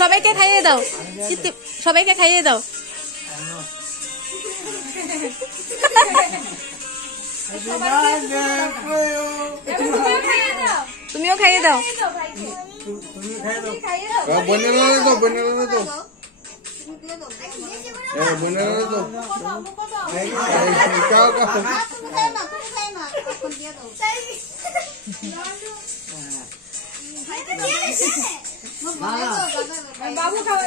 সবাইকে খাইয়ে দাও, সবাইকে খাইয়ে দাও। তুমিও খাইয়ে দাও। বাবু খাওয়া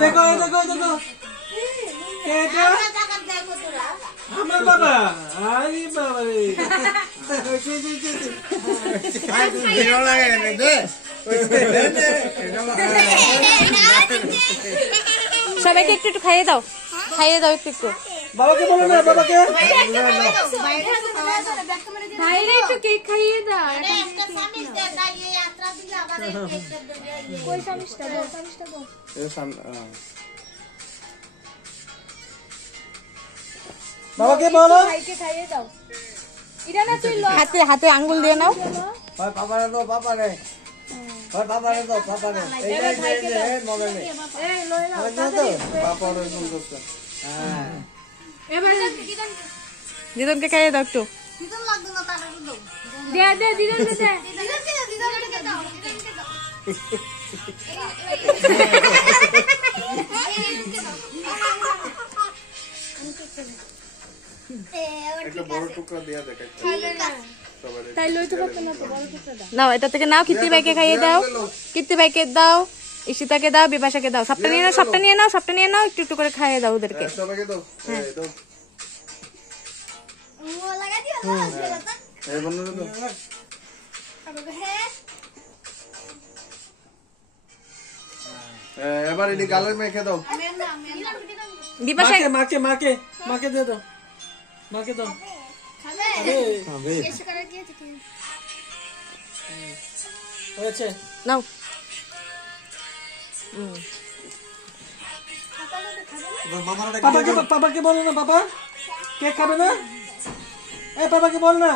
দেখো দেখো দেখো আমার বাবা। আরে বাবা রে সবাইকে একটু একটু খাইয়ে দাও, খাইয়ে দাও একটু একটু। বাবাকে বলো না, বাবাকে ভাইরে একটু কেক খাইয়ে দাও। বাবাকে বলো, ভাইকে খাইয়ে দাও। হাতে হাতে আঙ্গুল দিয়ে নাও। বাবারে দাও, বাবারে বাবারে দাও, বাবারে মোবাইলে দিদনকে খাইয়ে দাও একটু। নাও এটা থেকে নাও, কীর্তি ভাইকে খাইয়ে দাও, কীর্তি ভাইকে দাও, ঈশিতাকে দাও, বিপাশাকে দাও। সবটা নিয়ে নাও, সবটা নিয়ে নাও, সবটা নিয়ে নাও, একটু একটু করে খাইয়ে দাও ওদেরকে। এবার এটি গালের মেখে দাও। বিপাশা মাকে মাকে মাকে দিয়ে দাও, মাকে দাও। হয়েছে নাও। বাবাকে বাবাকে বলো না, বাবা কেক খাবে না? এ বাবাকে বল না।